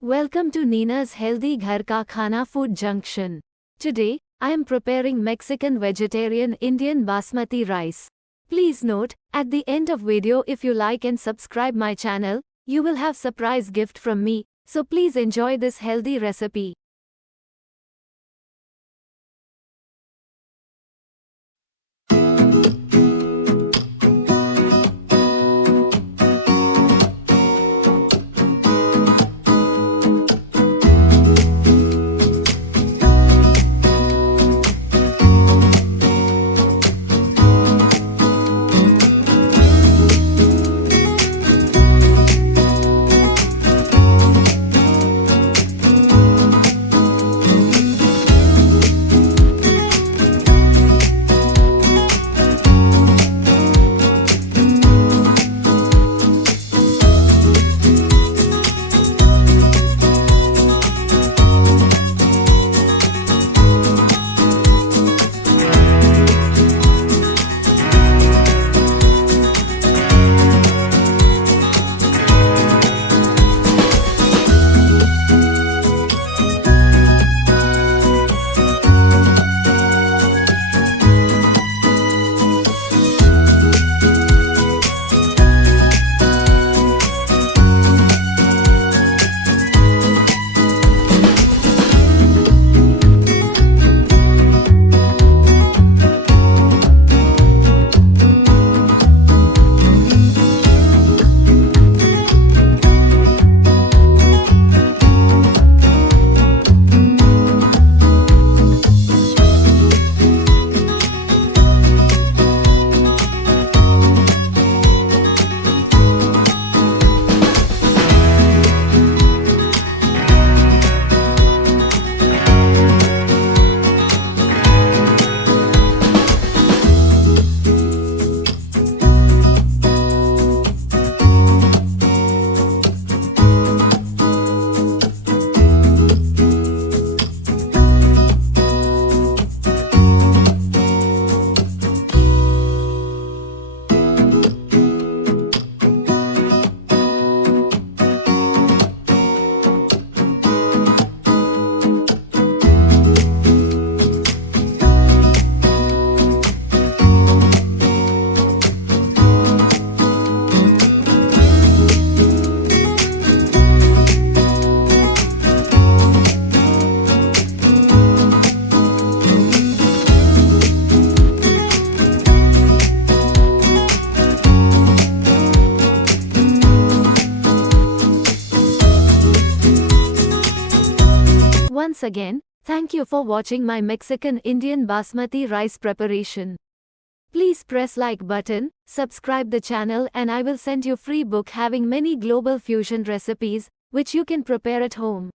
Welcome to Nina's Healthy Ghar Ka Khana Food Junction. Today, I am preparing Mexican vegetarian Indian basmati rice. Please note, at the end of video if you like and subscribe my channel, you will have surprise gift from me, so please enjoy this healthy recipe. Once again, thank you for watching my Mexican Indian basmati rice preparation. Please press like button, subscribe the channel and I will send you free book having many global fusion recipes, which you can prepare at home.